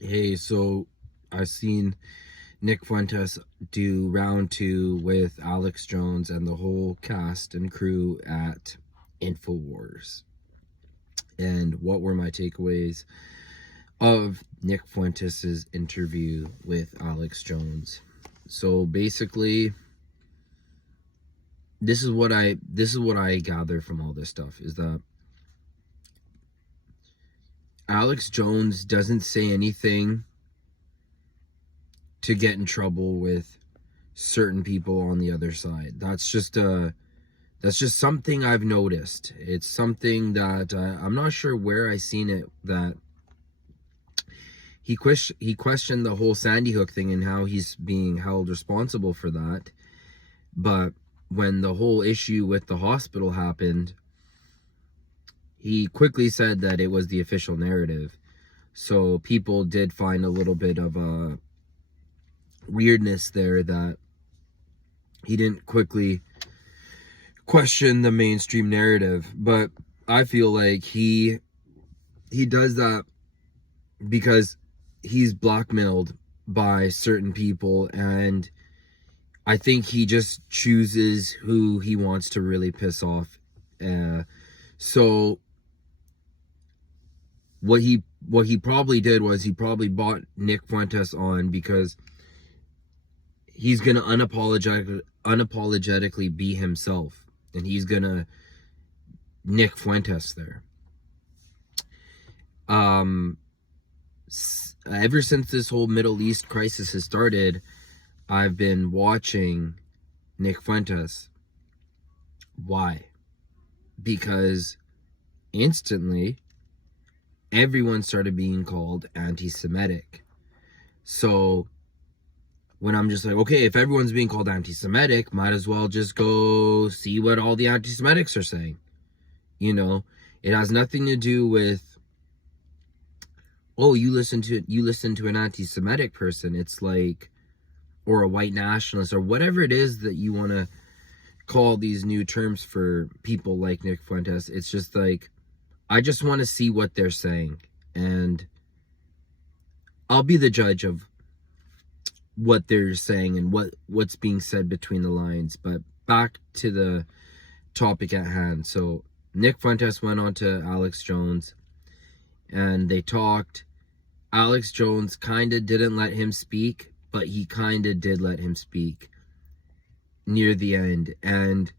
Hey, so I've seen Nick Fuentes do round two with Alex Jones and the whole cast and crew at Infowars. And what were my takeaways of Nick Fuentes' interview with Alex Jones? So basically, this is what I gather from all this stuff is that Alex Jones doesn't say anything to get in trouble with certain people on the other side. That's just something I've noticed. It's something that I'm not sure where I seen it, that he questioned the whole Sandy Hook thing and how he's being held responsible for that. But when the whole issue with the hospital happened, he quickly said that it was the official narrative. So people did find a little bit of a weirdness there, that he didn't quickly question the mainstream narrative. But I feel like he does that because he's blackmailed by certain people, and I think he just chooses who he wants to really piss off. So what he probably did was he probably bought Nick Fuentes on because he's gonna unapologetically be himself, and he's gonna Nick Fuentes there. Ever since this whole Middle East crisis has started, I've been watching Nick Fuentes. Why? Because instantly everyone started being called anti-Semitic. So when I'm just like, okay, if everyone's being called anti-Semitic, might as well just go see what all the anti-Semitics are saying. You know, it has nothing to do with, oh, you listen to an anti-Semitic person. It's like, or a white nationalist, or whatever it is that you want to call these new terms for people like Nick Fuentes. It's just like, I just want to see what they're saying, and I'll be the judge of what they're saying and what's being said between the lines. But back to the topic at hand. So Nick Fuentes went on to Alex Jones and they talked. Alex Jones kind of didn't let him speak, but he kind of did let him speak near the end. And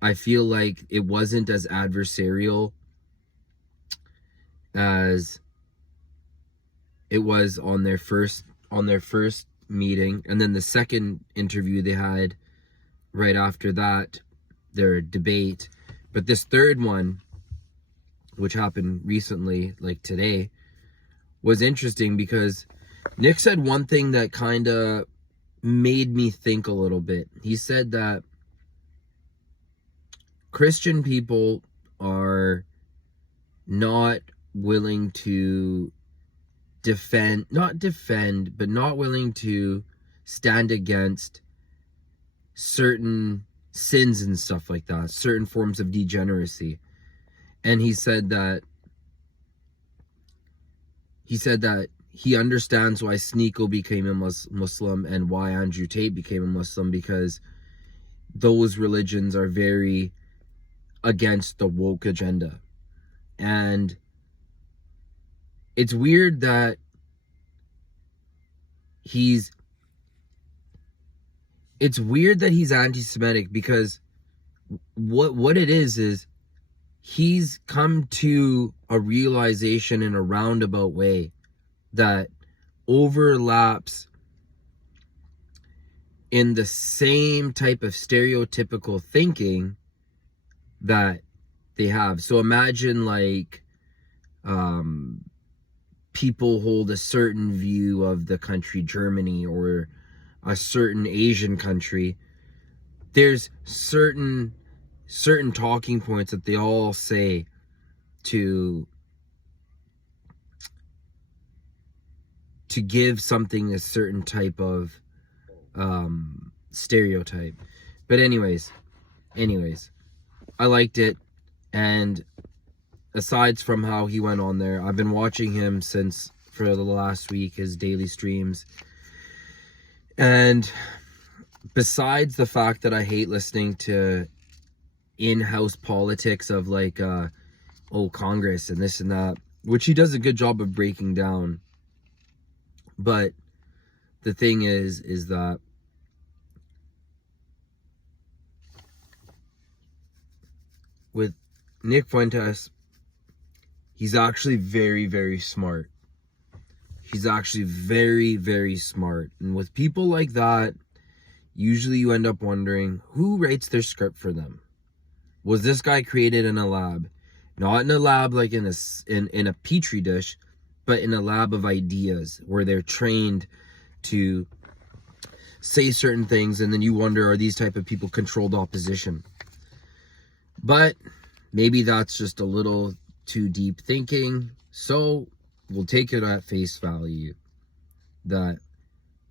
I feel like it wasn't as adversarial as it was on their first meeting. And then the second interview they had right after that, their debate. But this third one, which happened recently, like today, was interesting because Nick said one thing that kind of made me think a little bit. He said that Christian people are not willing to not willing to stand against certain sins and stuff like that, certain forms of degeneracy. And he said that he understands why Sneeko became a Muslim and why Andrew Tate became a Muslim, because those religions are very against the woke agenda. And it's weird that he's anti-Semitic, because what it is he's come to a realization in a roundabout way that overlaps in the same type of stereotypical thinking that they have. So imagine like people hold a certain view of the country Germany or a certain Asian country. There's certain talking points that they all say to give something a certain type of stereotype. But anyways, I liked it. And aside from how he went on there, I've been watching him since for the last week, his daily streams. And besides the fact that I hate listening to in-house politics of like, Congress and this and that, which he does a good job of breaking down. But the thing is that with Nick Fuentes, he's actually very, very smart. He's actually very, very smart. And with people like that, usually you end up wondering, who writes their script for them? Was this guy created in a lab? Not in a lab like in a petri dish, but in a lab of ideas where they're trained to say certain things, and then you wonder, are these type of people controlled opposition? But maybe that's just a little too deep thinking, so we'll take it at face value that,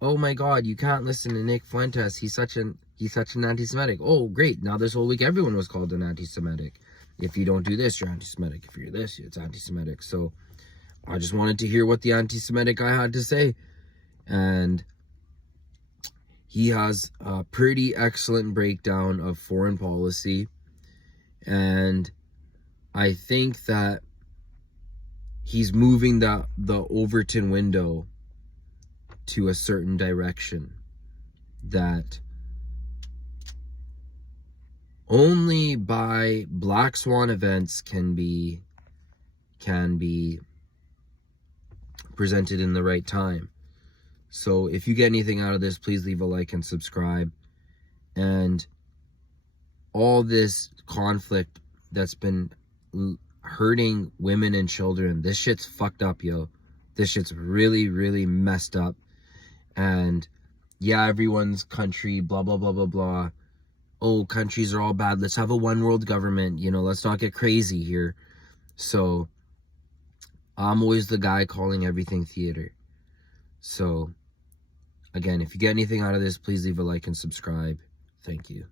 oh my god, you can't listen to Nick Fuentes, he's such an anti-Semitic. Oh great, now this whole week everyone was called an anti-Semitic. If you don't do this, you're anti-Semitic. If you're this, it's anti-Semitic. So I just wanted to hear what the anti-Semitic guy had to say. And he has a pretty excellent breakdown of foreign policy. And I think that he's moving the Overton window to a certain direction that only by black swan events can be presented in the right time. So if you get anything out of this, please leave a like and subscribe. And all this conflict that's been hurting women and children, this shit's fucked up, yo. This shit's really, really messed up. And yeah, everyone's country, blah, blah, blah, blah, blah. Oh, countries are all bad. Let's have a one world government. You know, let's not get crazy here. So I'm always the guy calling everything theater. So again, if you get anything out of this, please leave a like and subscribe. Thank you.